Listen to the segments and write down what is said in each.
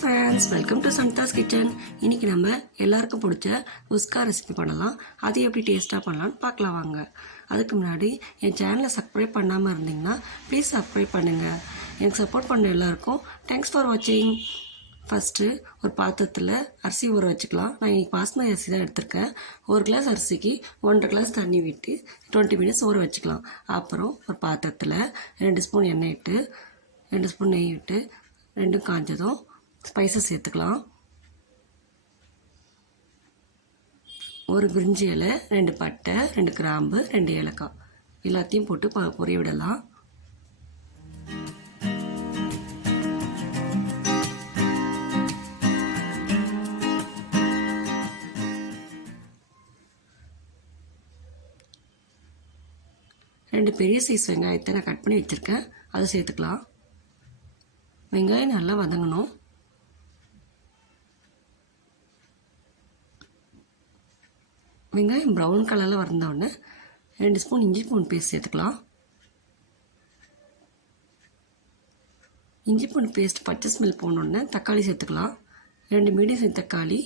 Friends, welcome to Santha's kitchen. இன்றைக்கி நம்ம எல்லாருக்கும் பிடிச்ச உஸ்கா ரெசிபி பண்ணலாம். அது எப்படி டேஸ்ட்டாக பண்ணலான்னு பார்க்கலாம் வாங்க. அதுக்கு முன்னாடி என் சேனலை சப்ஸ்கிரைப் பண்ணாமல் இருந்தீங்கன்னா ப்ளீஸ் சப்ஸ்கிரைப் பண்ணுங்கள். எனக்கு சப்போர்ட் பண்ண எல்லாருக்கும் தேங்க்ஸ் ஃபார் வாட்சிங். ஃபஸ்ட்டு ஒரு பாத்திரத்தில் அரிசி ஊற வச்சுக்கலாம். நான் இன்றைக்கி பாஸ்மதி அரிசி தான் எடுத்திருக்கேன். ஒரு கிளாஸ் அரிசிக்கு 1.5 கிளாஸ் தண்ணி விட்டு 20 மினிட்ஸ் ஊற வச்சுக்கலாம். அப்புறம் ஒரு பாத்திரத்தில் 2 ஸ்பூன் எண்ணெய் விட்டு 2 ஸ்பூன் நெய் விட்டு 2 காஞ்சதும் ஸ்பைசஸ் சேர்த்துக்கலாம். ஒரு பிரிஞ்சி இலை, 2 பட்டை, 2 கிராம்பு, 2 ஏலக்காய் எல்லாத்தையும் போட்டு பொரிய விடலாம். ரெண்டு பெரிய சைஸ் வெங்காயத்தை நான் கட் பண்ணி வச்சுருக்கேன், அதை சேர்த்துக்கலாம். வெங்காயம் நல்லா வதங்கணும். வெங்காயம் ப்ரௌன் கலரில் வந்தோடனே 2 ஸ்பூன் இஞ்சி பூண்டு பேஸ்ட் சேர்த்துக்கலாம். இஞ்சி பூண்டு பேஸ்ட் பச்சை ஸ்மெல் போனோடனே தக்காளி சேர்த்துக்கலாம். 2 மீடியம் சைஸ் தக்காளி,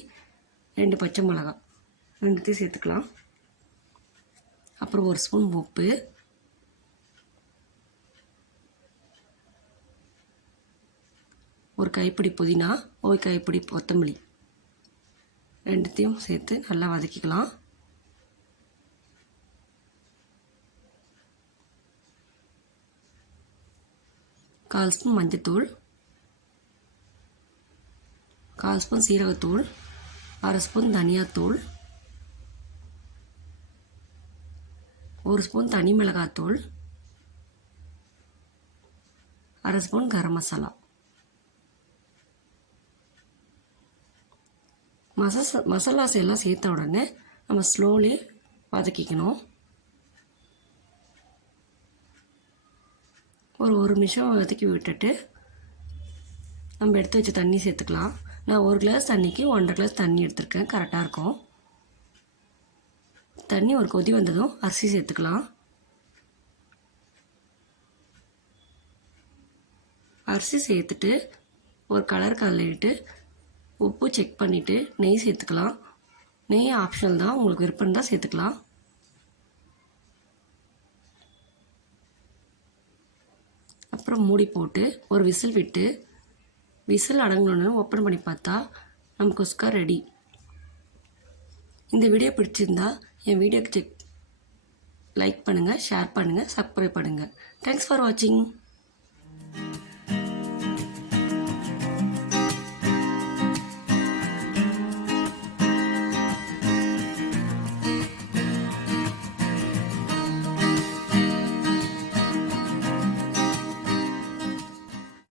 2 பச்சை மிளகாய் ரெண்டுத்தையும் சேர்த்துக்கலாம். அப்புறம் 1 ஸ்பூன் உப்பு, ஒரு கைப்பிடி புதினா, ஒரு கைப்பிடி கொத்தமல்லி ரெண்டுத்தையும் சேர்த்து நல்லா வதக்கிக்கலாம். கால் ஸ்பூன் மஞ்சத்தூள், 1/4 ஸ்பூன் சீரகத்தூள், 1/2 ஸ்பூன் தனியாத்தூள், 1 ஸ்பூன் தனி மிளகாத்தூள், 1/2 ஸ்பூன் கரம் மசாலா. மசாலாஸ் எல்லாம் சேர்த்த உடனே நம்ம ஸ்லோலி வதக்கிக்கணும். ஒரு நிமிஷம் வதக்கி விட்டுட்டு நம்ம எடுத்து வச்ச தண்ணி சேர்த்துக்கலாம். நான் 1 கிளாஸ் தண்ணிக்கு 1.5 கிளாஸ் தண்ணி எடுத்துருக்கேன், கரெக்டாக இருக்கும். தண்ணி ஒரு கொதி வந்ததும் அரிசி சேர்த்துக்கலாம். அரிசி சேர்த்துட்டு ஒரு கலர் கலரிட்டு உப்பு செக் பண்ணிவிட்டு நெய் சேர்த்துக்கலாம். நெய் ஆப்ஷனல் தான், உங்களுக்கு விருப்பம் தான் சேர்த்துக்கலாம். அப்புறம் மூடி போட்டு ஒரு விசில் விட்டு விசில் அடங்கினோன்னு ஓப்பன் பண்ணி பார்த்தா நமக்கு உஸ்கா ரெடி. இந்த வீடியோ பிடிச்சிருந்தா என் வீடியோக்கு லைக் பண்ணுங்கள், ஷேர் பண்ணுங்கள், சப்ஸ்கிரைப் பண்ணுங்கள். தேங்க்ஸ் ஃபார் வாட்சிங்.